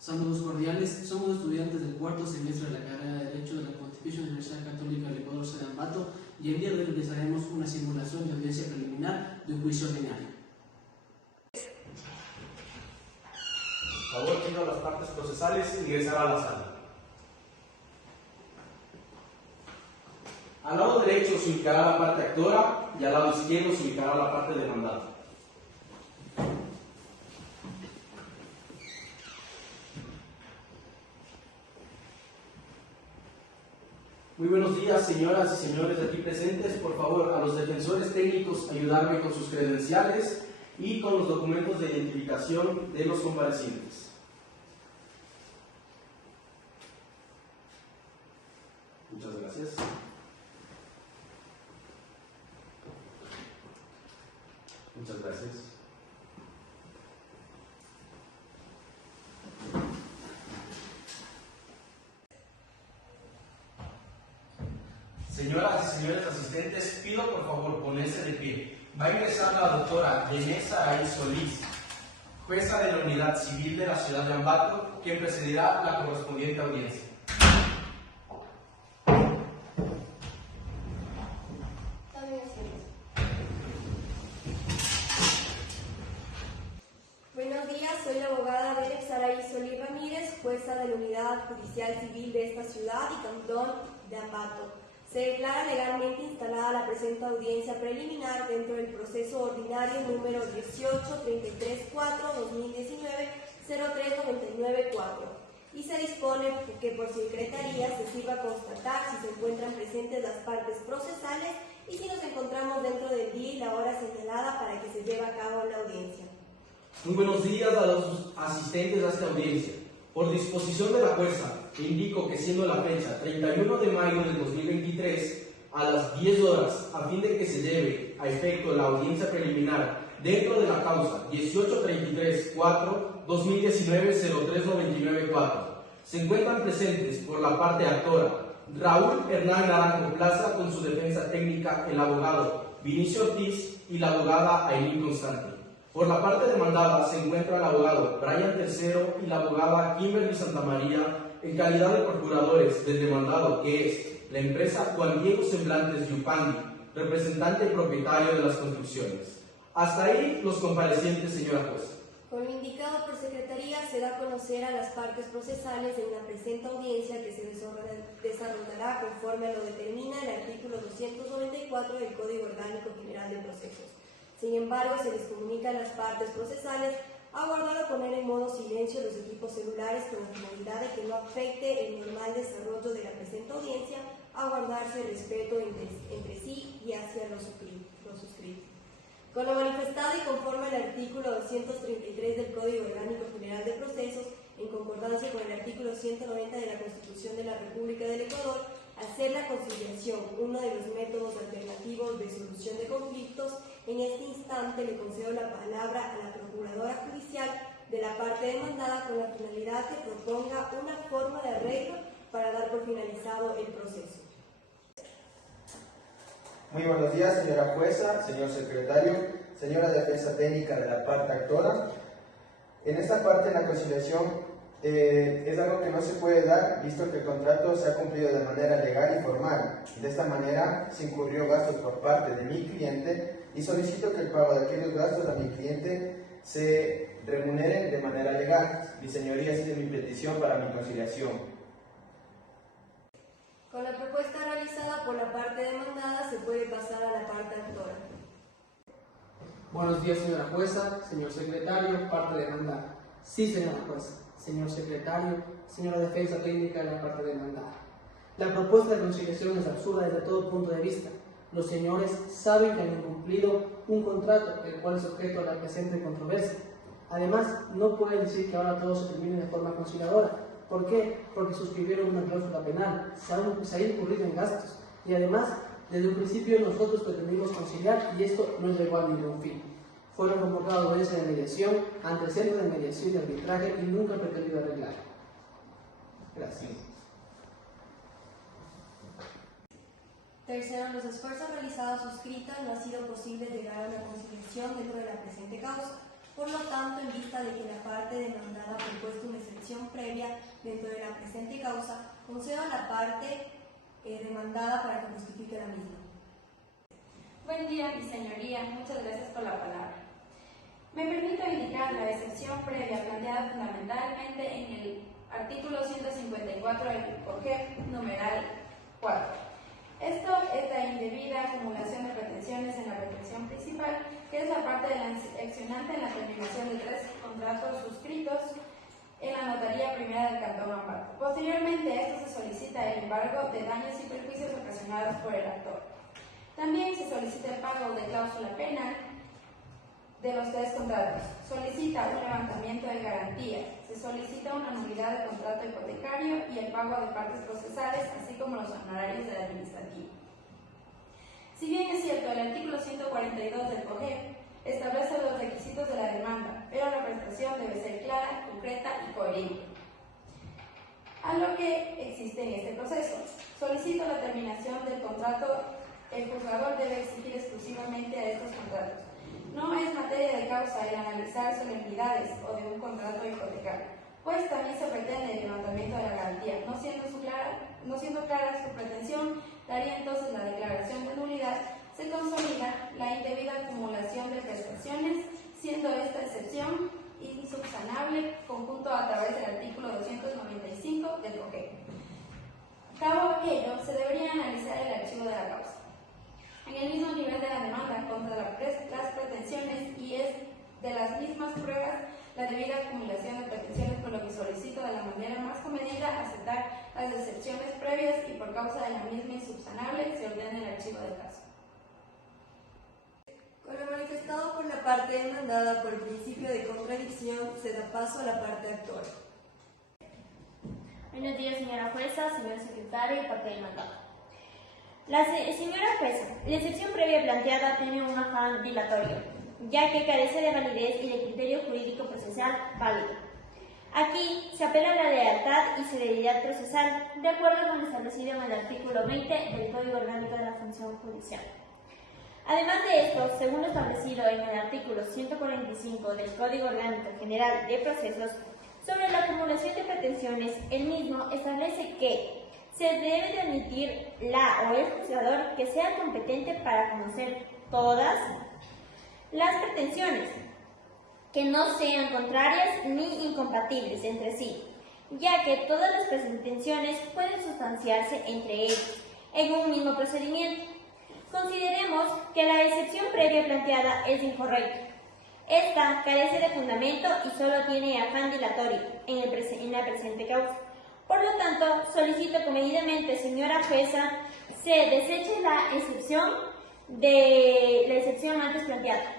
Saludos cordiales, somos estudiantes del cuarto semestre de la carrera de Derecho de la Pontificia Universidad Católica del Ecuador, sede de Ambato, y el día de hoy realizaremos una simulación de audiencia preliminar de un juicio ordinario. Por favor, pido a las partes procesales ingresar a la sala. Al lado derecho se ubicará la parte actora y al lado izquierdo se ubicará la parte demandada. Muy buenos días, señoras y señores aquí presentes. Por favor, a los defensores técnicos ayudarme con sus credenciales y con los documentos de identificación de los comparecientes. Muchas gracias. Muchas gracias. Señoras y señores asistentes, pido por favor ponerse de pie. Va a ingresar la doctora Denesa Aray Solís, jueza de la Unidad Civil de la Ciudad de Ambato, quien presidirá la correspondiente audiencia. Buenos días, soy la abogada Denesa Aray Solís Ramírez, jueza de la Unidad Judicial Civil de esta ciudad y cantón de Ambato. Se declara legalmente instalada la presente audiencia preliminar dentro del proceso ordinario número 18-33-4-2019-0399-4 y se dispone que por secretaría se sirva a constatar si se encuentran presentes las partes procesales y si nos encontramos dentro del día y la hora señalada para que se lleve a cabo la audiencia. Muy buenos días a los asistentes a esta audiencia. Por disposición de la jueza, indico que siendo la fecha 31 de mayo del 2023 a las 10 horas, a fin de que se lleve a efecto la audiencia preliminar dentro de la causa 1833-4-2019-0399-4, se encuentran presentes por la parte actora Raúl Hernán Naranjo Plaza con su defensa técnica el abogado Vinicio Ortiz y la abogada Ailín Constante. Por la parte demandada se encuentra el abogado Brian Tercero y la abogada Kimberly Santamaría en calidad de procuradores del demandado, que es la empresa Juan Diego Semblantes Yupandi, representante y propietario de las construcciones. Hasta ahí los comparecientes, señora jueza. Con lo indicado por secretaría se da a conocer a las partes procesales en la presente audiencia que se desarrollará conforme a lo determina el artículo 294 del Código Orgánico General de Procesos. Sin embargo, se les comunica a las partes procesales aguardar o poner en modo silencio los equipos celulares con la finalidad de que no afecte el normal desarrollo de la presente audiencia, aguardarse el respeto entre sí y hacia los suscritos. Con lo manifestado y conforme al artículo 233 del Código Orgánico General de Procesos, en concordancia con el artículo 190 de la Constitución de la República del Ecuador, hacer la conciliación, uno de los métodos alternativos de solución de conflictos, en este instante le concedo la palabra a la Procuradora Judicial de la parte demandada con la finalidad que proponga una forma de arreglo para dar por finalizado el proceso. Muy buenos días, señora jueza, señor secretario, señora defensa técnica de la parte actora. En esta parte, la conciliación es algo que no se puede dar, visto que el contrato se ha cumplido de manera legal y formal. De esta manera se incurrió gastos por parte de mi cliente y solicito que el pago de aquellos gastos a mi cliente se remuneren de manera legal. Mi señoría, esta es mi petición para mi conciliación. Con la propuesta realizada por la parte demandada se puede pasar a la parte actora. Buenos días, señora jueza, señor secretario, parte demandada. Sí, señora jueza, señor secretario, señora defensa técnica de la parte demandada. La propuesta de conciliación es absurda desde todo punto de vista. Los señores saben que han incumplido un contrato, el cual es objeto de la presente controversia. Además, no pueden decir que ahora todo se termine de forma conciliadora. ¿Por qué? Porque suscribieron una cláusula penal, se ha incurrido en gastos. Y además, desde un principio nosotros pretendimos conciliar y esto no llegó a ningún fin. Fueron convocados audiencias de mediación ante el Centro de Mediación y Arbitraje y nunca han pretendido arreglar. Gracias. Tercero, en los esfuerzos realizados suscritos no ha sido posible llegar a una conciliación dentro de la presente causa, Por lo tanto, en vista de que la parte demandada ha propuesto una excepción previa dentro de la presente causa, concedo a la parte demandada para que justifique la misma. Buen día, mi señoría. Muchas gracias por la palabra. Me permito indicar la excepción previa planteada fundamentalmente en el artículo 154 del COGEP, numeral 4. Esto es la indebida acumulación de pretensiones en la pretensión principal, que es la parte de la accionante en la terminación de 3 contratos suscritos en la notaría primera del Cantón Ambato. Posteriormente a esto se solicita el embargo de daños y perjuicios ocasionados por el actor. También se solicita el pago de cláusula penal de los 3 contratos. Solicita un levantamiento de garantías. Se solicita una nulidad de contrato hipotecario y el pago de partes procesales, así como los honorarios del administrativo. Si bien es cierto, el artículo 142 del COGEP establece los requisitos de la demanda, pero la prestación debe ser clara, concreta y coherente a lo que existe en este proceso. Solicito la terminación del contrato. El juzgador debe exigir exclusivamente a estos contratos. No es materia de causa el analizar solemnidades o de un contrato hipotecario, pues también se pretende el levantamiento de la garantía. No siendo clara su pretensión, daría entonces la declaración de nulidad. Se consolida la indebida acumulación de prestaciones, siendo esta excepción insubsanable, conjunto a través del artículo 295 del COGEP. Dado aquello, se debería analizar el archivo de la causa en el mismo nivel de la demanda contra las pretensiones, y es de las mismas pruebas la debida acumulación de pretensiones, por lo que solicito de la manera más comedida aceptar las excepciones previas y por causa de la misma insubsanable se ordena el archivo del caso. Con lo manifestado por la parte demandada por el principio de contradicción, se da paso a la parte actora. Buenos días, señora jueza, señor secretario y parte demandada. Señora jueza, la excepción previa planteada tiene un afán dilatorio, ya que carece de validez y de criterio jurídico procesal válido. Aquí se apela a la lealtad y celeridad procesal, de acuerdo con lo establecido en el artículo 20 del Código Orgánico de la Función Judicial. Además de esto, según lo establecido en el artículo 145 del Código Orgánico General de Procesos, sobre la acumulación de pretensiones, el mismo establece que se debe de admitir la o el juzgador que sea competente para conocer todas las pretensiones, que no sean contrarias ni incompatibles entre sí, ya que todas las pretensiones pueden sustanciarse entre ellas en un mismo procedimiento. Consideremos que la excepción previa planteada es incorrecta. Esta carece de fundamento y solo tiene afán dilatorio en la presente causa. Por lo tanto, solicito comedidamente, señora jueza, se deseche la excepción antes planteada.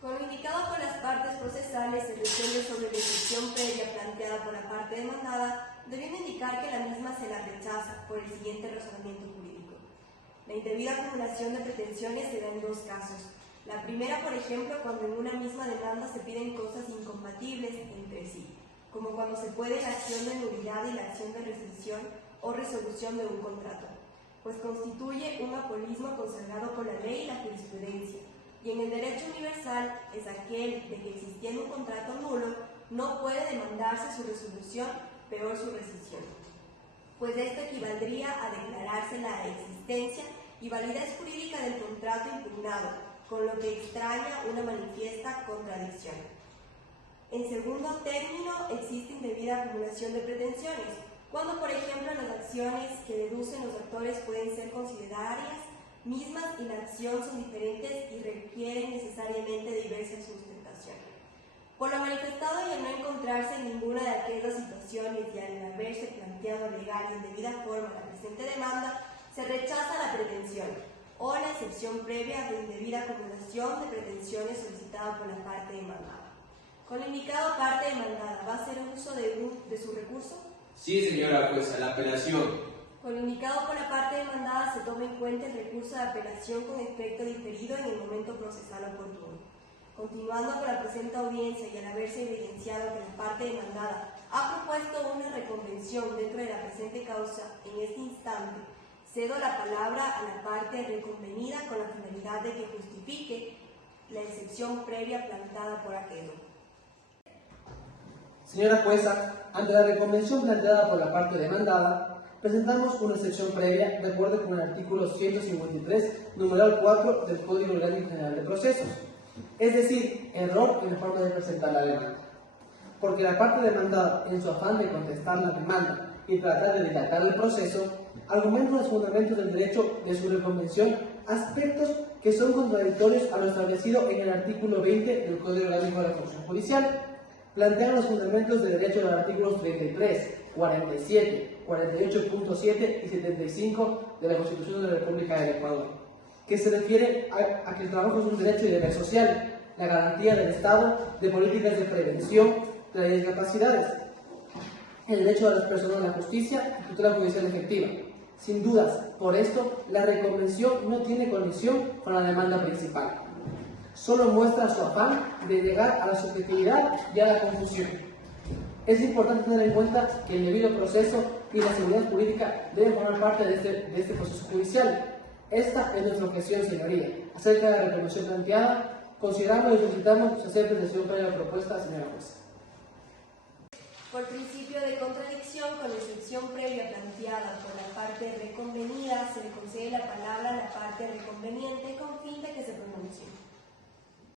Con lo indicado por las partes procesales, se resuelve sobre la excepción previa planteada por la parte demandada, debiendo indicar que la misma se la rechaza por el siguiente razonamiento jurídico. La indebida acumulación de pretensiones se da en 2 casos. La primera, por ejemplo, cuando en una misma demanda se piden cosas incompatibles entre sí, como cuando se puede la acción de nulidad y la acción de rescisión o resolución de un contrato, pues constituye un apolismo consagrado por la ley y la jurisprudencia, y en el derecho universal es aquel de que existiendo un contrato nulo no puede demandarse su resolución, peor su rescisión, pues esto equivaldría a declararse la existencia y validez jurídica del contrato impugnado, con lo que extraña una manifiesta contradicción. En segundo término, existe indebida acumulación de pretensiones, cuando, por ejemplo, las acciones que deducen los actores pueden ser consideradas mismas y la acción son diferentes y requieren necesariamente diversa sustentación. Por lo manifestado y al no encontrarse en ninguna de aquellas situaciones y al haberse planteado legal y en debida forma la presente demanda, se rechaza la pretensión o la excepción previa de indebida acumulación de pretensiones solicitada por la parte demandada. Con lo indicado, parte demandada, ¿va a hacer uso de su recurso? Sí, señora jueza, la apelación. Con lo indicado por la parte demandada, se toma en cuenta el recurso de apelación con efecto diferido en el momento procesal oportuno. Continuando con la presente audiencia y al haberse evidenciado que la parte demandada ha propuesto una reconvención dentro de la presente causa, en este instante, cedo la palabra a la parte reconvenida con la finalidad de que justifique la excepción previa planteada por aquello. Señora jueza, ante la reconvención planteada por la parte demandada, presentamos una excepción previa de acuerdo con el artículo 153, numeral 4 del Código Orgánico General de Procesos, es decir, error en la forma de presentar la demanda. Porque la parte demandada, en su afán de contestar la demanda y tratar de dilatar el proceso, argumenta los fundamentos del derecho de su reconvención aspectos que son contradictorios a lo establecido en el artículo 20 del Código Orgánico de la Función Judicial. Plantean los fundamentos del derecho de los artículos 33, 47, 48.7 y 75 de la Constitución de la República del Ecuador, que se refiere a que el trabajo es un derecho y deber social, la garantía del Estado de políticas de prevención de las discapacidades, el derecho de las personas a la justicia y tutela judicial efectiva. Sin dudas, por esto, la reconvención no tiene conexión con la demanda principal. Solo muestra su afán de llegar a la subjetividad y a la confusión. Es importante tener en cuenta que el debido proceso y la seguridad jurídica deben formar parte de este proceso judicial. Esta es nuestra objeción, señoría. Acerca de la reconvención planteada, consideramos y solicitamos hacer apreciación para la propuesta, señora jueza. Por principio de contradicción con la excepción previa planteada por la parte reconvenida, se le concede la palabra a la parte reconveniente con fin de que se pronuncie.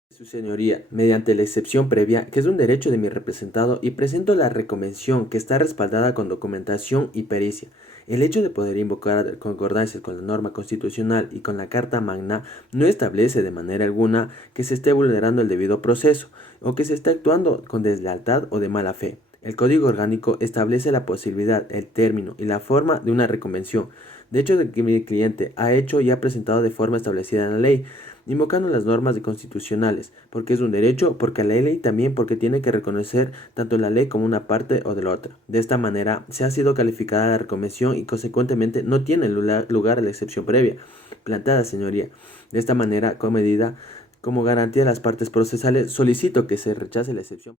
Su señoría, mediante la excepción previa, que es un derecho de mi representado, y presento la reconvención que está respaldada con documentación y pericia. El hecho de poder invocar concordancias con la norma constitucional y con la Carta Magna no establece de manera alguna que se esté vulnerando el debido proceso o que se esté actuando con deslealtad o de mala fe. El Código Orgánico establece la posibilidad, el término y la forma de una reconvención. De hecho, de que mi cliente ha hecho y ha presentado de forma establecida en la ley, invocando las normas constitucionales, porque es un derecho, porque la ley también porque tiene que reconocer tanto la ley como una parte o de la otra. De esta manera, se ha sido calificada la reconvención y consecuentemente no tiene lugar la excepción previa planteada, señoría. De esta manera, con medida como garantía de las partes procesales, solicito que se rechace la excepción.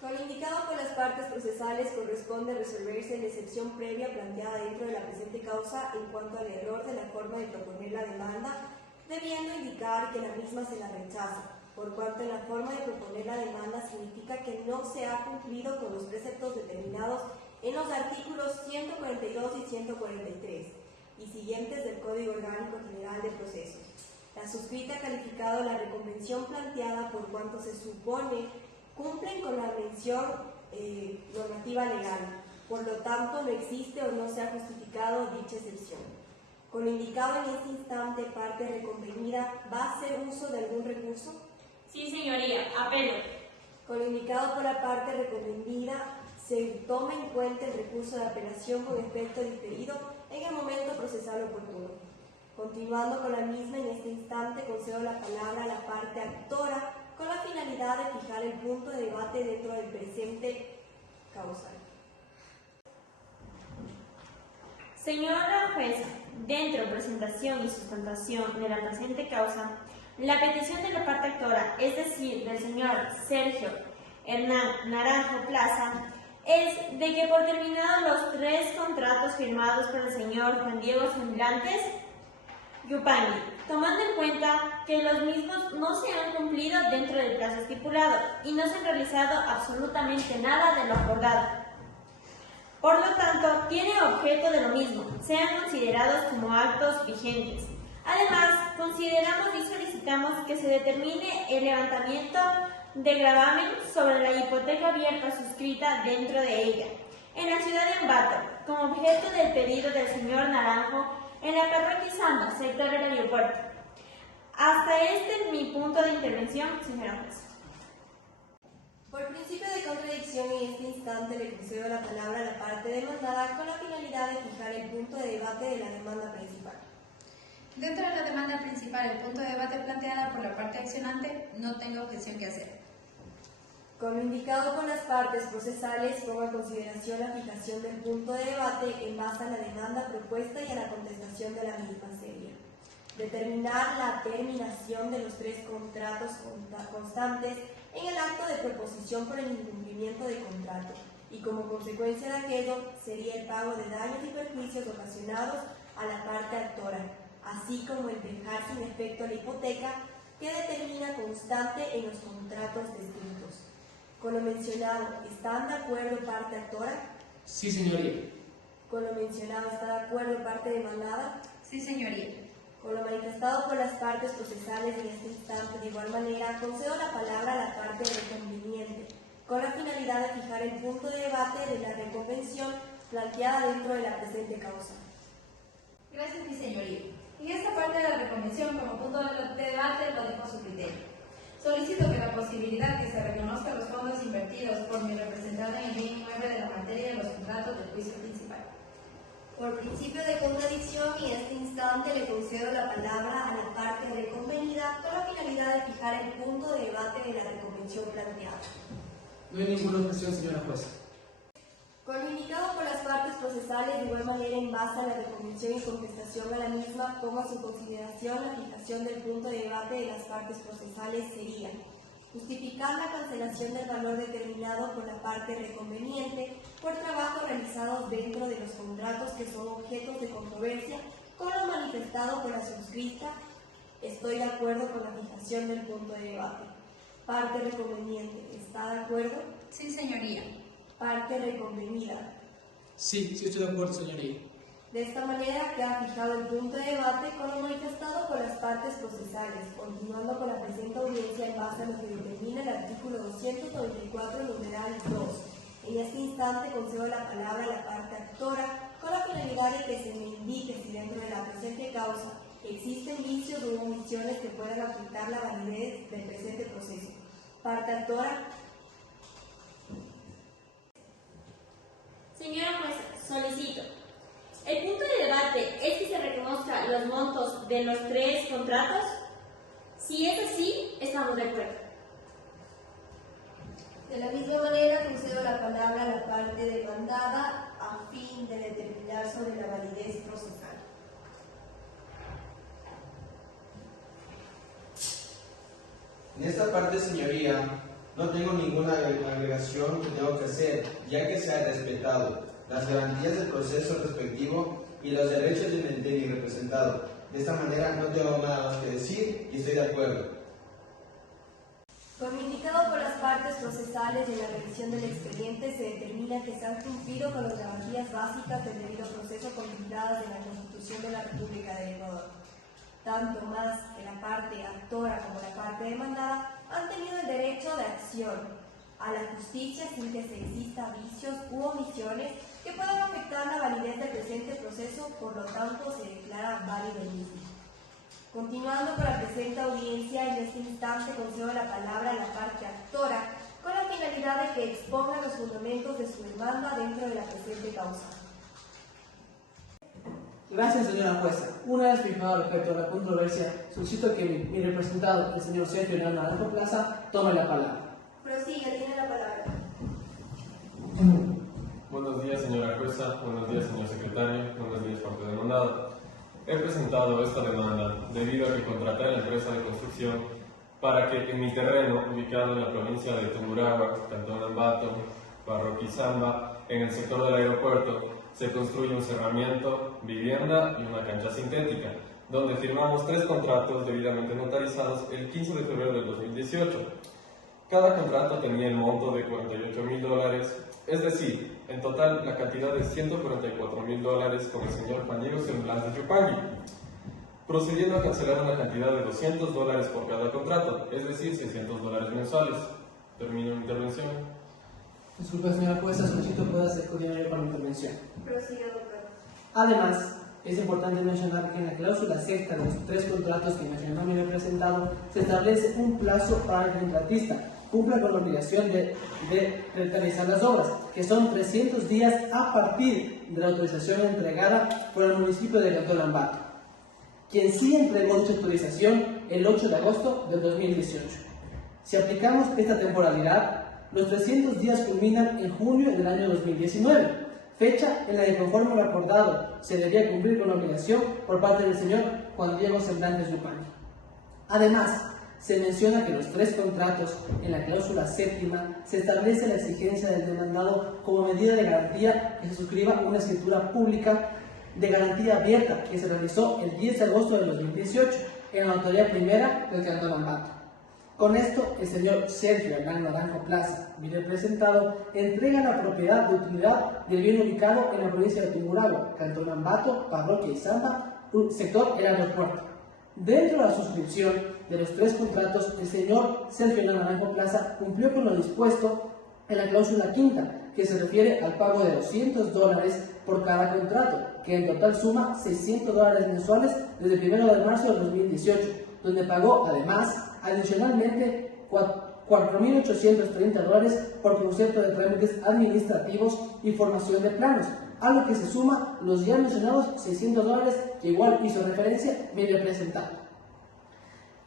Con lo indicado por las partes procesales, corresponde resolverse la excepción previa planteada dentro de la presente causa en cuanto al error de la forma de proponer la demanda, debiendo indicar que la misma se la rechaza, por cuanto en la forma de proponer la demanda significa que no se ha cumplido con los preceptos determinados en los artículos 142 y 143 y siguientes del Código Orgánico General de Procesos. La suscrita ha calificado la reconvención planteada por cuanto se supone cumplen con la mención normativa legal, por lo tanto no existe o no se ha justificado dicha excepción. Con lo indicado en este instante, parte reconvenida, ¿va a hacer uso de algún recurso? Sí, señoría, apelo. Con lo indicado por la parte reconvenida, se toma en cuenta el recurso de apelación con efecto diferido en el momento procesal oportuno. Continuando con la misma, en este instante concedo la palabra a la parte actora con la finalidad de fijar el punto de debate dentro del presente causal. Señora jueza, dentro de presentación y sustentación de la presente causa, la petición de la parte actora, es decir, del señor Sergio Hernán Naranjo Plaza, es de que por terminados los 3 contratos firmados por el señor Juan Diego Semblantes Yupani, tomando en cuenta que los mismos no se han cumplido dentro del plazo estipulado y no se ha realizado absolutamente nada de lo acordado. Por lo tanto, tiene objeto de lo mismo, sean considerados como actos vigentes. Además, consideramos y solicitamos que se determine el levantamiento de gravamen sobre la hipoteca abierta suscrita dentro de ella, en la ciudad de Ambato, como objeto del pedido del señor Naranjo en la parroquia Samba, sector del aeropuerto. Hasta este es mi punto de intervención, señora jueza. Por principio de contradicción, en este instante le concedo la palabra a la parte demandada con la finalidad de fijar el punto de debate de la demanda principal. Dentro de la demanda principal, el punto de debate planteada por la parte accionante, no tengo objeción que hacer. Con lo indicado por las partes procesales, pongo en consideración la fijación del punto de debate en base a la demanda propuesta y a la contestación de la misma serie. Determinar la terminación de los 3 contratos constantes en el acto de proposición por el incumplimiento de contrato y como consecuencia de aquello sería el pago de daños y perjuicios ocasionados a la parte actora, así como el dejar sin efecto la hipoteca que determina constante en los contratos descritos. Con lo mencionado, ¿están de acuerdo parte actora? Sí, señoría. Con lo mencionado, ¿está de acuerdo parte demandada? Sí, señoría. Con lo manifestado por las partes procesales en este instante, de igual manera, concedo la palabra a la parte reconveniente, con la finalidad de fijar el punto de debate de la reconvención planteada dentro de la presente causa. Gracias, mi señoría. En esta parte de la reconvención, como punto de debate, lo dejo a su criterio. Solicito que la posibilidad que se reconozcan los fondos invertidos por mi representado en el bien inmueble de la materia de los contratos del juicio principal. Por principio de contradicción, y en este instante le concedo la palabra a la parte reconvenida con la finalidad de fijar el punto de debate de la reconvención planteada. No hay ninguna objeción, señora jueza. Con lo indicado por las partes procesales, de igual manera, en base a la reconvención y contestación a la misma, pongo a su consideración la fijación del punto de debate de las partes procesales sería justificar la cancelación del valor determinado por la parte reconveniente por trabajos realizados dentro de los contratos que son objetos de controversia, con lo manifestado por la suscrita. Estoy de acuerdo con la fijación del punto de debate. Parte reconveniente, ¿está de acuerdo? Sí, señoría. Parte reconvenida. Sí, estoy de acuerdo, señoría. De esta manera queda fijado el punto de debate con lo manifestado por las partes procesales, continuando con la presente audiencia en base a lo que determina el artículo 294, numeral 2. En este instante concedo la palabra a la parte actora con la finalidad de que se me indique si dentro de la presente causa existen vicios o omisiones que puedan afectar la validez del presente proceso. Parte actora. Señora jueza, solicito. El punto de debate es que se reconozcan los montos de los 3 contratos. Si es así, estamos de acuerdo. De la misma manera, concedo la palabra a la parte demandada a fin de determinar sobre la validez procesal. En esta parte, señoría, no tengo ninguna agregación que tengo que hacer, ya que se ha respetado las garantías del proceso respectivo y los derechos de mi representado. De esta manera no tengo nada más que decir y estoy de acuerdo. Con lo indicado por las partes procesales y en la revisión del expediente se determina que se han cumplido con las garantías básicas del debido proceso contempladas en la Constitución de la República del Ecuador. Tanto más que la parte actora como la parte demandada han tenido el derecho de acción a la justicia sin que se exista vicios u omisiones que puedan afectar la validez del presente proceso, por lo tanto se declara válido el mismo. Continuando con la presente audiencia, en este instante concedo la palabra a la parte actora con la finalidad de que exponga los fundamentos de su demanda dentro de la presente causa. Gracias, señora jueza. Una vez fijado respecto a la controversia, solicito que mi representado, el señor Sergio Hernán Naranjo Plaza, tome la palabra. Prosiga, tiene la palabra. Buenos días, señora jueza. Buenos días, señor secretario. Buenos días, parte demandada. He presentado esta demanda debido a que contraté a la empresa de construcción para que en mi terreno, ubicado en la provincia de Tungurahua, Cantón Ambato, Barroquizamba, en el sector del aeropuerto, se construye un cerramiento, vivienda y una cancha sintética, donde firmamos 3 contratos debidamente notarizados el 15 de febrero del 2018. Cada contrato tenía el monto de $48.000, es decir, en total la cantidad de $144.000 con el señor Juan Diego Blas de Yupangui, procediendo a cancelar una cantidad de $200 por cada contrato, es decir, $600 mensuales. Termino mi intervención. Disculpe, señora jueza, solicito pueda ser coordinario para mi intervención. Prosiga, doctor. Además, es importante mencionar que en la cláusula sexta de los 3 contratos que mencionó mi representado se establece un plazo para el contratista cumpla con la obligación de realizar las obras, que son 300 días a partir de la autorización entregada por el municipio de Cantón Ambato, quien sí entregó dicha autorización el 8 de agosto del 2018. Si aplicamos esta temporalidad, los 300 días culminan en junio del año 2019, fecha en la que, conforme lo acordado, se debía cumplir con la obligación por parte del señor Juan Diego Blas Yupangui. Además, se menciona que los 3 contratos en la cláusula séptima se establece la exigencia del demandado como medida de garantía que se suscriba una escritura pública de garantía abierta que se realizó el 10 de agosto del 2018 en la notaría primera del Cantón Ambato. Con esto, el señor Sergio Hernán Naranjo Plaza, mi representado, entrega la propiedad de utilidad del bien ubicado en la provincia de Tungurahua, Cantón Ambato, Parroquia Izamba, sector El Aeropuerto. Dentro de la suscripción de los 3 contratos, el señor Sergio Hernán Naranjo Plaza cumplió con lo dispuesto en la cláusula quinta, que se refiere al pago de $200 por cada contrato, que en total suma $600 mensuales desde el 1 de marzo de 2018, donde pagó además adicionalmente $4.830 por concepto de trámites administrativos y formación de planos, a lo que se suma los ya mencionados $600 que igual hizo referencia mi representado.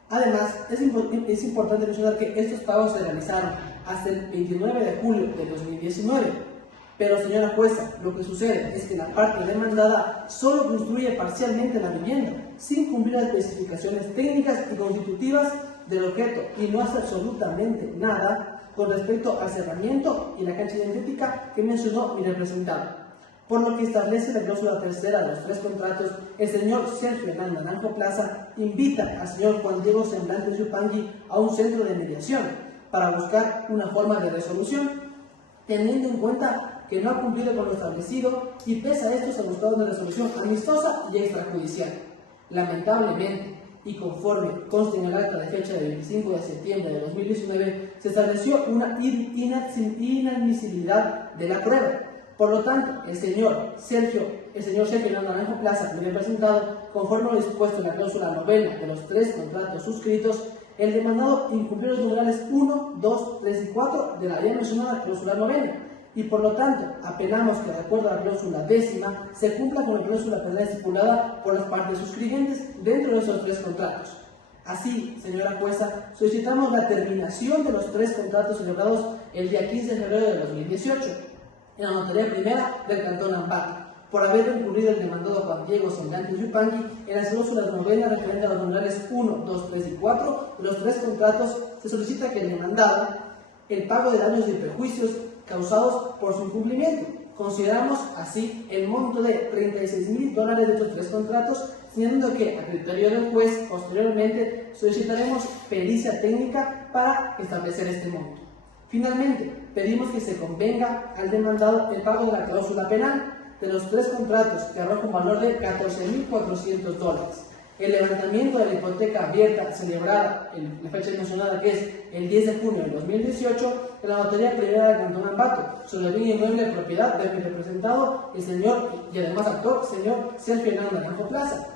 Además, es importante mencionar que estos pagos se realizaron hasta el 29 de julio de 2019. Pero, señora jueza, lo que sucede es que la parte demandada solo construye parcialmente la vivienda, sin cumplir las especificaciones técnicas y constitutivas del objeto, y no hace absolutamente nada con respecto al cerramiento y la cancha idéntica que mencionó mi representado. Por lo que establece la cláusula tercera de los 3 contratos, el señor Sergio Hernán Naranjo Plaza invita al señor Juan Diego Semblantes Yupangui a un centro de mediación para buscar una forma de resolución, teniendo en cuenta que no ha cumplido con lo establecido y pese a esto se ha buscado una resolución amistosa y extrajudicial. Lamentablemente, y conforme consta en el acta de fecha del 25 de septiembre de 2019, se estableció una inadmisibilidad de la prueba. Por lo tanto, el señor Sergio Hernán Naranjo Plaza, mi representado, conforme a lo dispuesto en la cláusula novena de los 3 contratos suscritos, el demandado incumplió los numerales 1, 2, 3 y 4 de la ya mencionada cláusula novena, y por lo tanto apelamos que de acuerdo a la cláusula décima se cumpla con la cláusula penal estipulada por las partes suscribientes dentro de esos 3 contratos. Así, señora jueza, solicitamos la terminación de los 3 contratos celebrados el día 15 de febrero de 2018 en la notaría primera del Cantón Ambato, por haber incurrido el demandado Juan Diego Semblantes Yupangui en las cláusulas novenas referentes a los numerales 1, 2, 3 y 4 de los 3 contratos. Se solicita que el demandado el pago de daños y perjuicios causados por su incumplimiento. Consideramos así el monto de $36.000 de estos 3 contratos, señalando que a criterio del juez posteriormente solicitaremos pericia técnica para establecer este monto. Finalmente, pedimos que se convenga al demandado el pago de la cláusula penal de los 3 contratos, que arroja un valor de $14.400. El levantamiento de la hipoteca abierta celebrada en la fecha mencionada, que es el 10 de junio de 2018, en la notaría primera del Cantón Ambato, sobre el bien inmueble de propiedad de mi representado, el señor y además actor, señor Sergio Hernán Naranjo Plaza.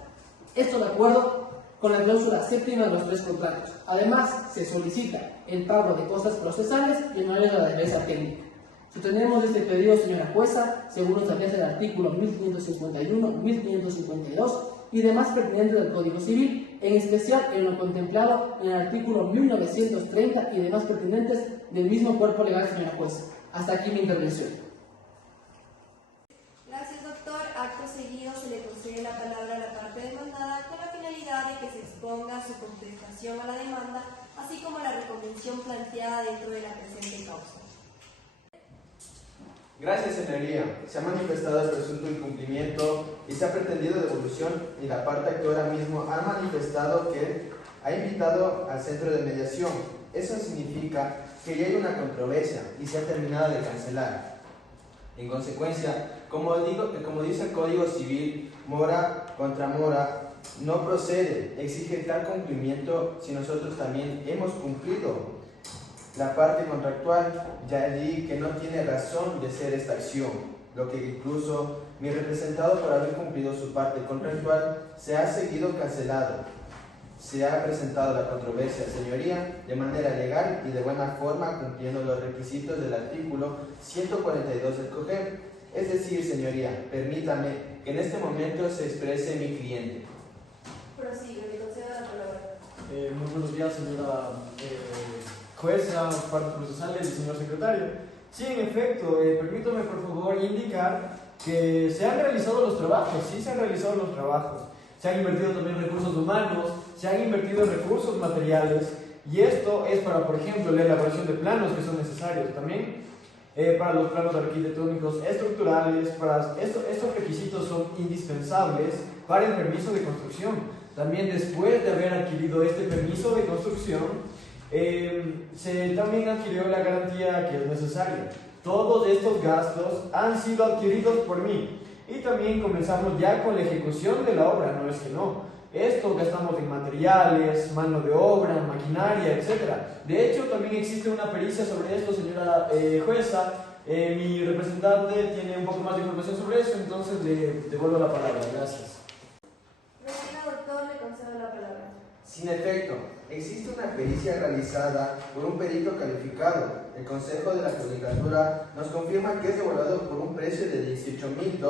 Esto de acuerdo con la cláusula séptima de los 3 contratos. Además, se solicita el pago de costas procesales y honorarios de la defensa técnica. Sostenemos este pedido, señora jueza, según lo establece el artículo 1551, 1552 y demás pertinentes del Código Civil, en especial en lo contemplado en el artículo 1930 y demás pertinentes del mismo cuerpo legal, señora jueza. Hasta aquí mi intervención. Gracias, doctor. Acto seguido se le concede la palabra a la parte demandada con la finalidad de que se exponga su contestación a la demanda, así como la reconvención planteada dentro de la presente causa. Gracias, señoría. Se ha manifestado el presunto incumplimiento y se ha pretendido devolución, y la parte actora mismo ha manifestado que ha invitado al centro de mediación. Eso significa que ya hay una controversia y se ha terminado de cancelar. En consecuencia, como dice el Código Civil, mora contra mora no procede, exige tal cumplimiento si nosotros también hemos cumplido. La parte contractual ya di que no tiene razón de ser esta acción, lo que incluso mi representado, por haber cumplido su parte contractual, se ha seguido cancelado. Se ha presentado la controversia, señoría, de manera legal y de buena forma, cumpliendo los requisitos del artículo 142 del COGEP. Es decir, señoría, permítame que en este momento se exprese mi cliente. Prosigue, le concedo la palabra. Muy buenos días, señora jueza, partes procesales y señor secretario. Sí, en efecto, permítame por favor indicar que se han realizado los trabajos, sí se han realizado los trabajos. Se han invertido también recursos humanos, se han invertido recursos materiales, y esto es para, por ejemplo, la elaboración de planos que son necesarios también, para los planos arquitectónicos estructurales. Estos requisitos son indispensables para el permiso de construcción. También después de haber adquirido este permiso de construcción, se también adquirió la garantía que es necesaria. Todos estos gastos han sido adquiridos por mí y también comenzamos ya con la ejecución de la obra, no es que no. Esto gastamos en materiales, mano de obra, maquinaria, etc. De hecho, también existe una pericia sobre esto, señora jueza. Mi representante tiene un poco más de información sobre eso, entonces le devuelvo la palabra. Gracias. Doctor, le concedo la palabra. Sin efecto, existe una pericia realizada por un perito calificado. El Consejo de la Judicatura nos confirma que es evaluado por un precio de $18,000,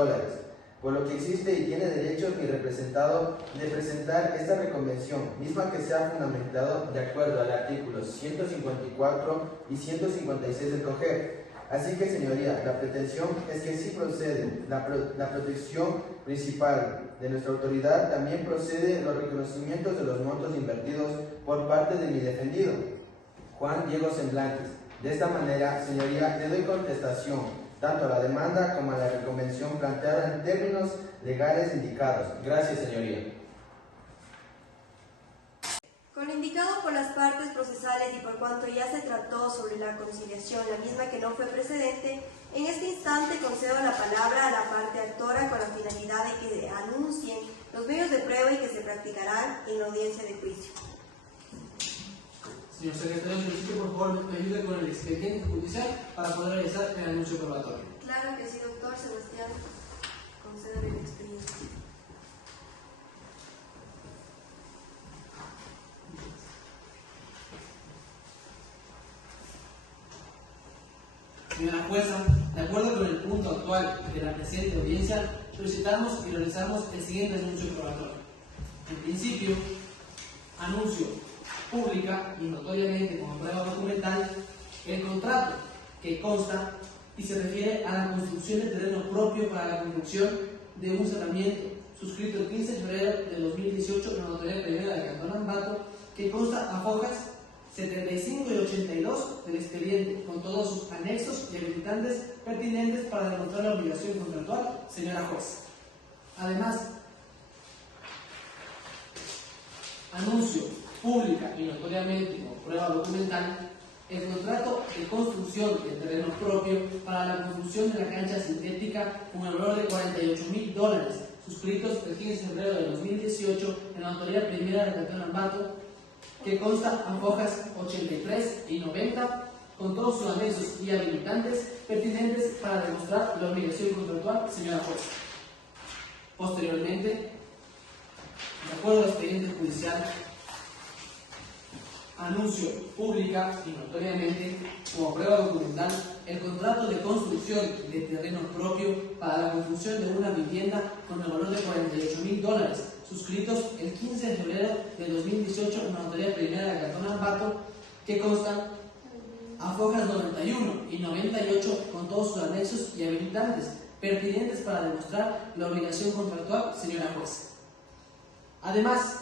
por lo que existe y tiene derecho mi representado de presentar esta reconvención, misma que sea fundamentado de acuerdo al artículo 154 y 156 del COGER. Así que, señoría, la pretensión es que sí procede la protección principal de nuestra autoridad, también procede los reconocimientos de los montos invertidos por parte de mi defendido, Juan Diego Semblantes. De esta manera, señoría, le doy contestación tanto a la demanda como a la reconvención planteada en términos legales indicados. Gracias, señoría. Con lo indicado por las partes procesales y por cuanto ya se trató sobre la conciliación, la misma que no fue precedente, en este instante concedo la palabra a la parte actora con la finalidad de que anuncien los medios de prueba y que se practicarán en la audiencia de juicio. Señor secretario, solicito por favor me ayude con el expediente judicial para poder realizar el anuncio probatorio. Claro que sí, doctor Sebastián. Concedo el expediente. Señora jueza, de acuerdo con el punto actual de la presente audiencia, solicitamos y realizamos el siguiente anuncio probatorio. En principio, anuncio pública y notoriamente como prueba documental el contrato que consta y se refiere a la construcción de terreno propio para la construcción de un cerramiento suscrito el 15 de febrero de 2018 en la Notaría Primera de Cantón Ambato, que consta a hojas 75 y 82 del expediente, con todos sus anexos y habilitantes pertinentes para demostrar la obligación contractual, señora jueza. Además, anuncio pública y notoriamente como prueba documental el contrato de construcción de terreno propio para la construcción de la cancha sintética con el valor de $48,000, suscritos el 15 de febrero de 2018 en la Notaría Primera de Cantón Ambato, que consta en hojas 83 y 90, con todos sus anexos y habilitantes pertinentes para demostrar la obligación contractual, señora jueza. Posteriormente, de acuerdo al expediente judicial, anuncio pública y notoriamente como prueba documental el contrato de construcción de terreno propio para la construcción de una vivienda con el valor de $48,000, suscritos el 15 de febrero de 2018 en la Notaría Primera de Cantón Ambato, que constan a hojas 91 y 98 con todos sus anexos y habilitantes pertinentes para demostrar la obligación contractual, señora jueza. Además,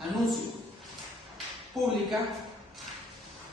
anuncio pública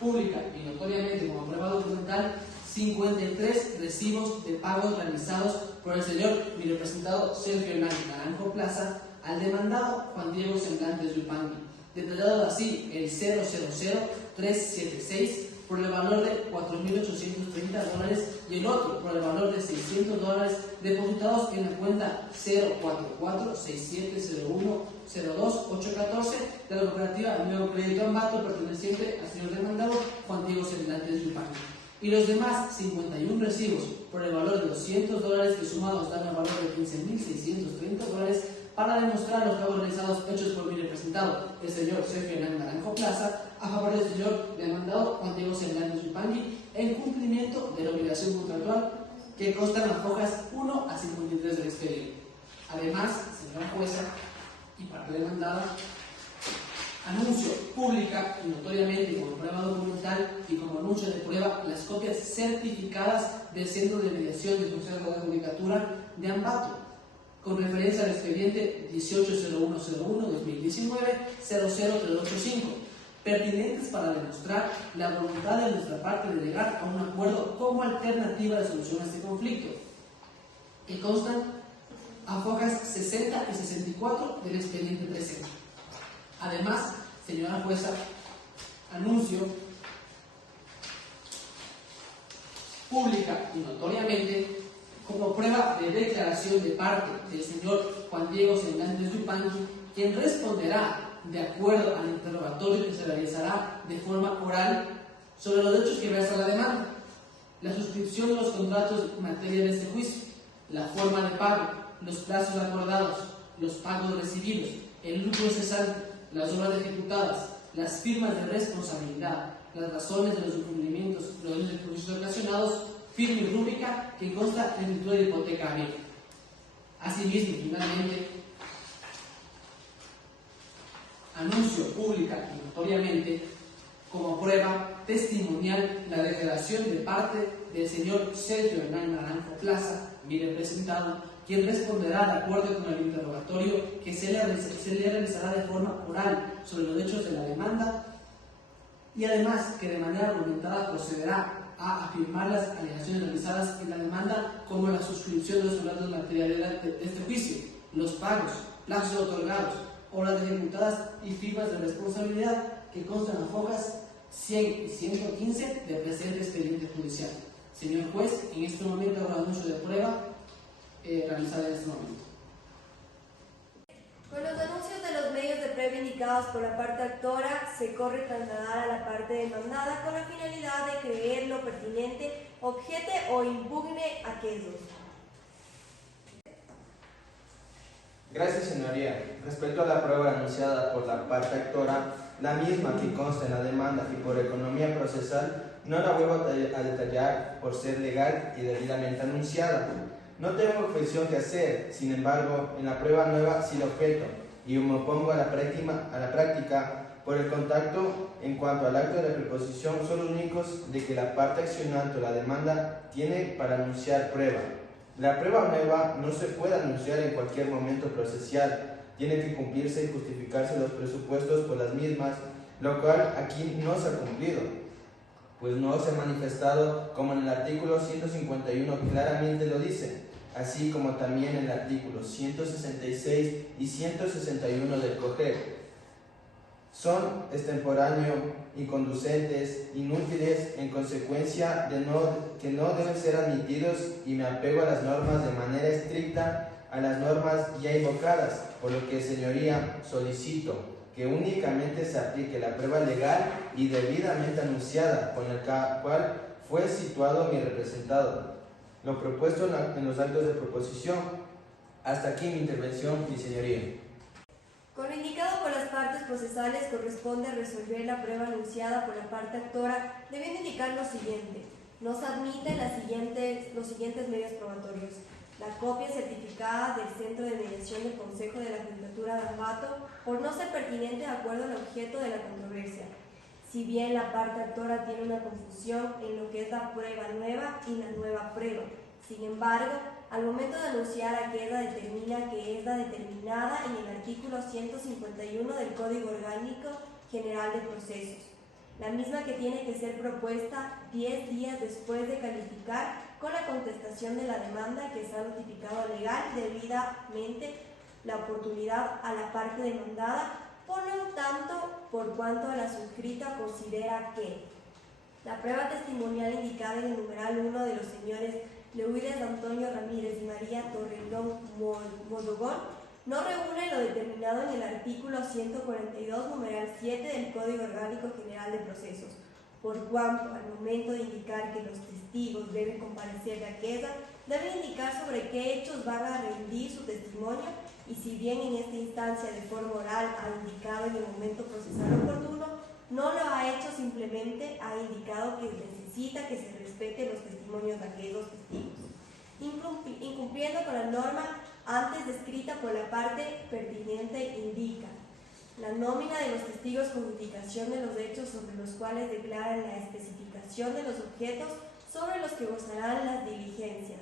y notoriamente como prueba documental 53 recibos de pagos realizados por el señor mi representado Sergio Hernández Naranjo Plaza al demandado Juan Diego Semblantes Yupangui, detallado así el 000376 por el valor de $4,830 y el otro por el valor de $600 depositados en la cuenta 044-6701-02814 de la cooperativa Nuevo Crédito Ambato, perteneciente al señor demandado Juan Diego Semblantes Yupangui. Y los demás 51 recibos por el valor de $200 que sumados dan el valor de $15,630 para demostrar los pagos realizados hechos por mi representado, el señor Sergio Hernández Naranjo Plaza, a favor del señor demandado Juan Diego Semblantes Yupangui, en cumplimiento de la obligación contractual que constan las hojas 1 a 53 del expediente. Además, señora jueza y parte demandada, anuncio pública y notoriamente como prueba documental y como anuncio de prueba las copias certificadas del Centro de Mediación del Consejo de Judicatura de Ambato, con referencia al expediente 180101-2019-00385, pertinentes para demostrar la voluntad de nuestra parte de llegar a un acuerdo como alternativa de solución a este conflicto, que constan a hojas 60 y 64 del expediente presente. Además, señora jueza, anuncio pública y notoriamente como prueba de declaración de parte del señor Juan Diego Cervantes Yupanqui, quien responderá de acuerdo al interrogatorio que se realizará de forma oral sobre los hechos que versa la demanda, la suscripción de los contratos en materia de este juicio, la forma de pago, los plazos acordados, los pagos recibidos, el lucro cesante, las obras ejecutadas, las firmas de responsabilidad, las razones de los incumplimientos, los daños de perjuicios ocasionados, firma y rúbrica que consta en el título de hipoteca abierta. Asimismo, finalmente, anuncio pública y notoriamente como prueba testimonial la declaración de parte del señor Sergio Hernán Naranjo Plaza, mi representado, quien responderá de acuerdo con el interrogatorio que se le realizará de forma oral sobre los hechos de la demanda, y además que de manera argumentada procederá a afirmar las alegaciones realizadas en la demanda, como la suscripción de los contratos materiales de este juicio, los pagos, plazos otorgados, obras ejecutadas y firmas de responsabilidad que constan en las hojas 100 y 115 del presente expediente judicial. Señor juez, en este momento habrá anuncio de prueba realizada en este momento. Con los anuncios de los medios de prueba indicados por la parte actora, se corre trasladar a la parte demandada con la finalidad de creer lo pertinente, objete o impugne aquellos. Gracias, señoría. Respecto a la prueba anunciada por la parte actora, la misma que consta en la demanda y por economía procesal, no la vuelvo a detallar por ser legal y debidamente anunciada. No tengo objeción que hacer, sin embargo, en la prueba nueva sí lo objeto y me opongo a la práctica por el contacto en cuanto al acto de la preposición son los únicos de que la parte accionante o la demanda tiene para anunciar prueba. La prueba nueva no se puede anunciar en cualquier momento procesal, tiene que cumplirse y justificarse los presupuestos por las mismas, lo cual aquí no se ha cumplido, pues no se ha manifestado como en el artículo 151 claramente lo dice, así como también en el artículo 166 y 161 del COGEP. Son extemporáneos, inconducentes, inútiles, en consecuencia de que no deben ser admitidos, y me apego a las normas de manera estricta, a las normas ya invocadas, por lo que, señoría, solicito que únicamente se aplique la prueba legal y debidamente anunciada, con el cual fue situado mi representado. Lo propuesto en los actos de proposición. Hasta aquí mi intervención, mi señoría. Con lo indicado por las partes procesales, corresponde resolver la prueba anunciada por la parte actora, debiendo indicar lo siguiente. No se admiten los siguientes medios probatorios: la copia certificada del Centro de Mediación del Consejo de la Judicatura de Ambato, por no ser pertinente de acuerdo al objeto de la controversia. Si bien la parte actora tiene una confusión en lo que es la prueba nueva y la nueva prueba, sin embargo, al momento de anunciar aquella determina que es la determinada en el artículo 151 del Código Orgánico General de Procesos, la misma que tiene que ser propuesta 10 días después de calificar con la contestación de la demanda que se ha notificado legal debidamente la oportunidad a la parte demandada, por lo tanto, por cuanto a la suscrita considera que la prueba testimonial indicada en el numeral 1 de los señores Leuides Antonio Ramírez y María Torrellón Modogón no reúne lo determinado en el artículo 142, numeral 7 del Código Orgánico General de Procesos, por cuanto al momento de indicar que los testigos deben comparecer de aquella, deben indicar sobre qué hechos van a rendir su testimonio, y si bien en esta instancia de forma oral ha indicado en el momento procesal oportuno, no lo ha hecho, simplemente ha indicado que necesita que se respeten los testimonios de aquellos testigos, incumpliendo con la norma antes descrita por la parte pertinente. Indica la nómina de los testigos con indicación de los hechos sobre los cuales declaran, la especificación de los objetos sobre los que gozarán las diligencias.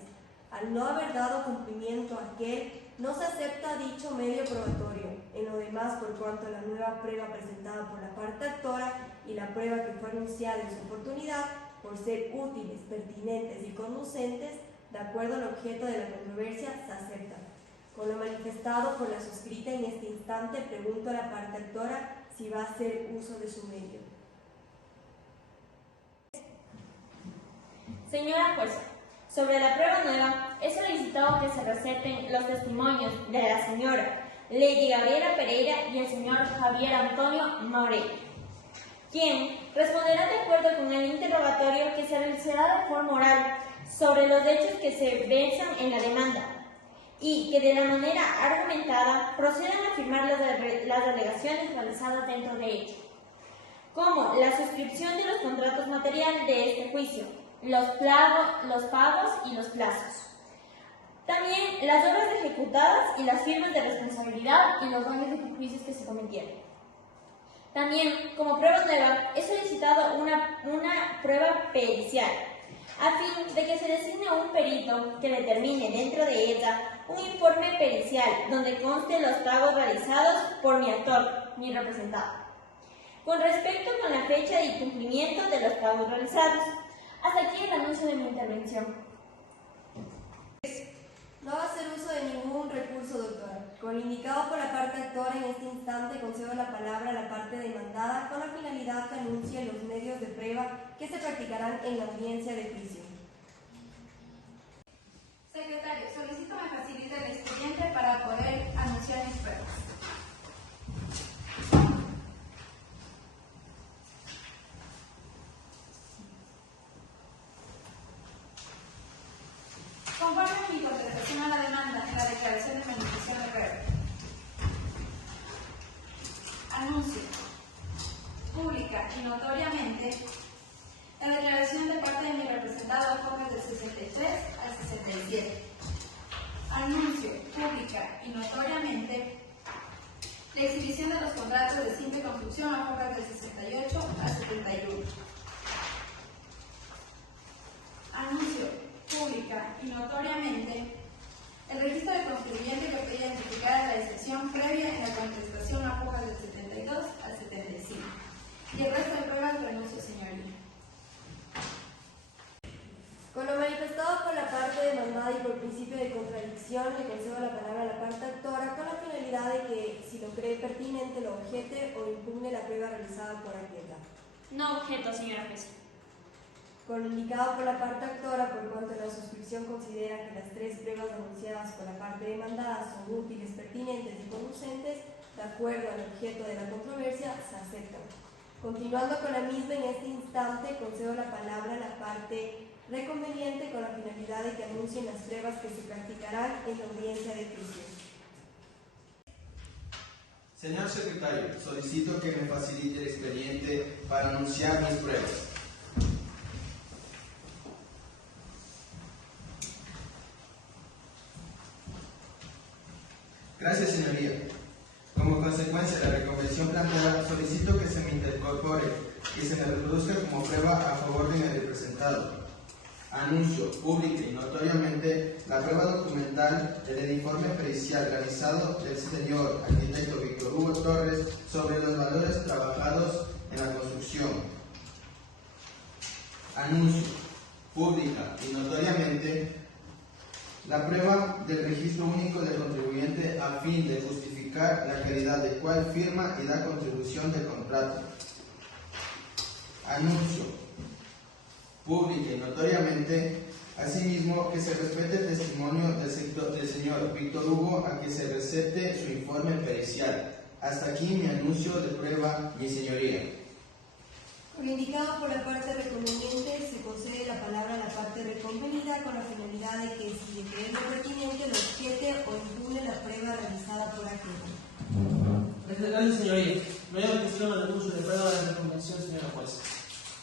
Al no haber dado cumplimiento a aquel, no se acepta dicho medio probatorio. En lo demás, por cuanto a la nueva prueba presentada por la parte actora y la prueba que fue anunciada en su oportunidad, por ser útiles, pertinentes y conducentes, de acuerdo al objeto de la controversia, se aceptan. Con lo manifestado por la suscrita en este instante, pregunto a la parte actora si va a hacer uso de su medio. Señora jueza, sobre la prueba nueva, he solicitado que se receten los testimonios de la señora Lady Gabriela Pereira y el señor Javier Antonio Moreira, quien responderá de acuerdo con el interrogatorio que se realizará de forma oral sobre los hechos que se versan en la demanda y que de la manera argumentada procedan a afirmar las alegaciones realizadas dentro de ella, como la suscripción de los contratos materiales de este juicio, los pagos y los plazos. También las obras ejecutadas y las firmas de responsabilidad y los daños y perjuicios que se cometieron. También, como prueba nueva, he solicitado una prueba pericial, a fin de que se designe un perito que determine dentro de ella un informe pericial donde conste los pagos realizados por mi actor, mi representado, con respecto con la fecha de cumplimiento de los pagos realizados. Hasta aquí el anuncio de mi intervención. No va a hacer uso de ningún recurso, doctora. Con lo indicado por la parte actora, en este instante concedo la palabra a la parte demandada con la finalidad que anuncie los medios de prueba que se practicarán en la audiencia de juicio. Secretario, solicito me facilite el expediente para poder anunciar mis pruebas. Conforme a mi contestación a la demanda, la declaración de beneficio de prueba. Anuncio pública y notoriamente la declaración de parte de mi representado acorde del 63 al 67. Anuncio pública y notoriamente la exhibición de los contratos de simple construcción acorde del 68 al 71. Anuncio pública y notoriamente el registro de contribuyente que puede identificar la excepción previa en la contestación a hojas del 72 al 75. Y el resto de pruebas renuncio, señoría. Con lo manifestado por la parte demandada y por principio de contradicción, le concedo la palabra a la parte actora con la finalidad de que, si lo cree pertinente, lo objete o impugne la prueba realizada por aquella. No objeto, señora jueza. Con lo indicado por la parte actora, por cuanto la suscripción considera que las tres pruebas anunciadas por la parte demandada son útiles, pertinentes y conducentes, de acuerdo al objeto de la controversia, se aceptan. Continuando con la misma, en este instante concedo la palabra a la parte reconveniente con la finalidad de que anuncien las pruebas que se practicarán en la audiencia de juicio. Señor secretario, solicito que me facilite el expediente para anunciar mis pruebas. Gracias, señoría. Como consecuencia de la reconvención planteada, solicito que se me incorpore y se me reproduzca como prueba a favor de mi representado. Anuncio pública y notoriamente la prueba documental del informe pericial realizado del señor arquitecto Víctor Hugo Torres sobre los valores trabajados en la construcción. Anuncio pública y notoriamente la prueba del registro único del contribuyente a fin de justificar la calidad de cual firma y da contribución del contrato. Anuncio pública y notoriamente, asimismo, que se respete el testimonio del señor Víctor Hugo a que se recete su informe pericial. Hasta aquí mi anuncio de prueba, mi señoría. Con lo indicado por la parte reconveniente, se concede la palabra a la parte reconvenida con la finalidad de que, si le cree lo pertinente, lo objete o impugne la prueba realizada por aquella. Gracias, señoría. No hay objeción al anuncio de prueba de reconvención, señora jueza.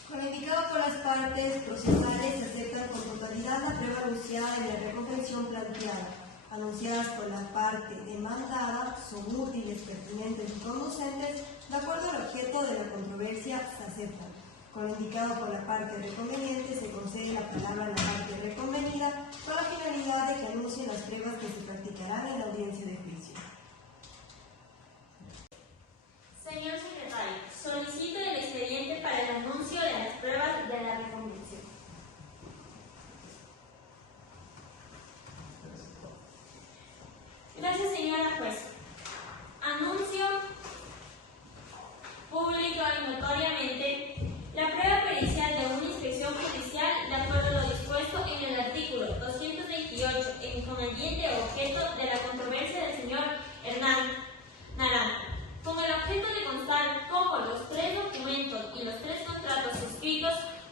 Con lo indicado por las partes procesales, se aceptan con totalidad la prueba anunciada en la reconvención planteada. Anunciadas por la parte demandada, son útiles, pertinentes y conducentes, de acuerdo al objeto de la controversia, se aceptan. Con lo indicado por la parte reconveniente, se concede la palabra a la parte reconvenida con la finalidad de que anuncie las pruebas que se practicarán en la audiencia de juicio. Señor secretario, solicito el expediente para el anuncio de las pruebas de la reconvención.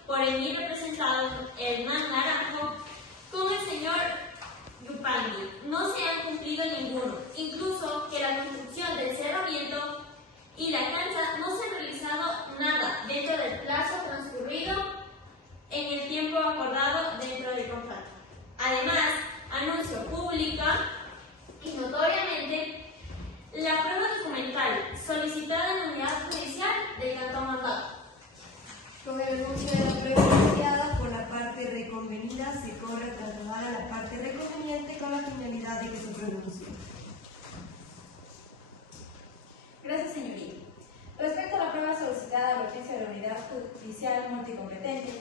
por el mí representado Hernán Naranjo con el señor Yupangui. No se han cumplido ninguno, incluso que la construcción del cerramiento y la cancha no se ha realizado nada dentro del plazo transcurrido en el tiempo acordado dentro del contrato. Además, anuncio pública y notoriamente la prueba documental solicitada en la unidad judicial del Cantón Mandado. Con el anuncio de la prueba iniciada por la parte reconvenida, se corre a trasladar a la parte reconveniente con la finalidad de que se pronuncie. Gracias, señoría. Respecto a la prueba solicitada al oficio de la unidad judicial multicompetente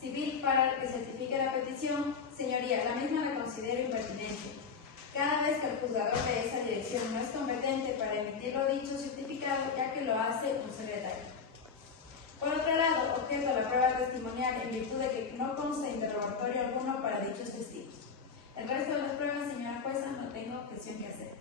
civil para que certifique la petición, señoría, la misma la considero impertinente, cada vez que el juzgador de esa dirección no es competente para emitir lo dicho certificado, ya que lo hace un secretario. Por otro lado, objeto a la prueba testimonial en virtud de que no consta interrogatorio alguno para dichos testigos. El resto de las pruebas, señora jueza, no tengo objeción que hacer.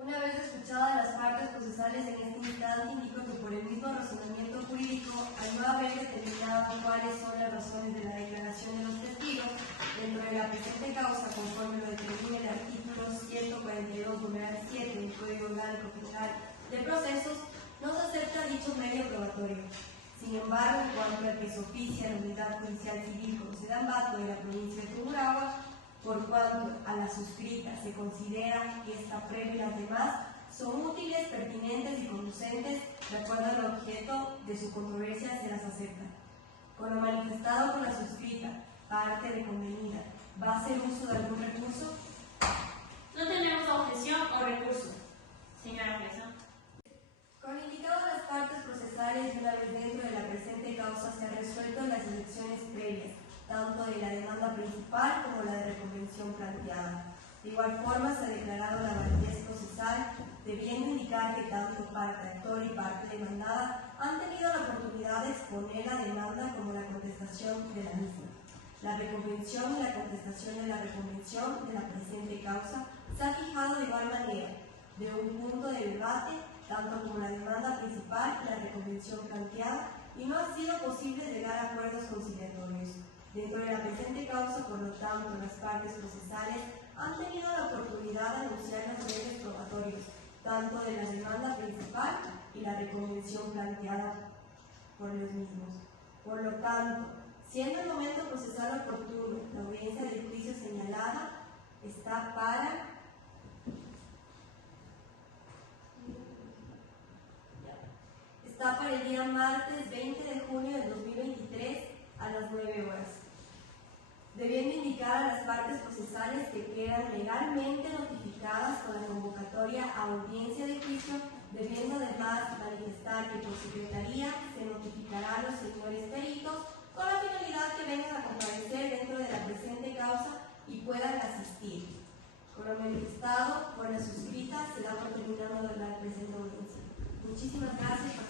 Una vez escuchadas las partes procesales en este instante, indico que por el mismo razonamiento jurídico, al no haber determinado cuáles son las razones de la declaración de los testigos dentro de la presente causa, conforme lo determina el artículo 142, numeral 7 del Código Orgánico Penal de Procesos, no se acepta dicho medio probatorio. Sin embargo, en cuanto al que se oficia en la unidad judicial civil José de Ambato de la provincia de Tungurahua, por cuanto a la suscrita se considera que esta prueba y las demás son útiles, pertinentes y conducentes de acuerdo al objeto de su controversia, se las acepta. Con lo manifestado por la suscrita, parte reconvenida, ¿va a hacer uso de algún recurso? No tenemos objeción o recurso, señora jueza. Con indicado las partes procesales y una vez dentro de la presente causa se ha resuelto las elecciones previas, tanto de la demanda principal como la de reconvención planteada. De igual forma, se ha declarado la validez procesal, debiendo indicar que tanto parte actor y parte demandada han tenido la oportunidad de exponer la demanda como la contestación de la misma. La reconvención y la contestación de la reconvención de la presente causa se ha fijado de igual manera, de un punto de debate, tanto como la demanda principal y la reconvención planteada, y no ha sido posible llegar a acuerdos conciliatorios. Dentro de la presente causa, por lo tanto, las partes procesales han tenido la oportunidad de anunciar los medios probatorios, tanto de la demanda principal y la reconvención planteada por los mismos. Por lo tanto, siendo el momento procesal oportuno, la audiencia del juicio señalada está para el día martes 20 de junio del 2023 a las 9 horas. Debiendo indicar a las partes procesales que quedan legalmente notificadas con la convocatoria a audiencia de juicio, debiendo además manifestar que por secretaría se notificará a los señores peritos con la finalidad que vengan a comparecer dentro de la presente causa y puedan asistir. Con lo manifestado por la suscrita, se da por terminado la presente audiencia. Muchísimas gracias.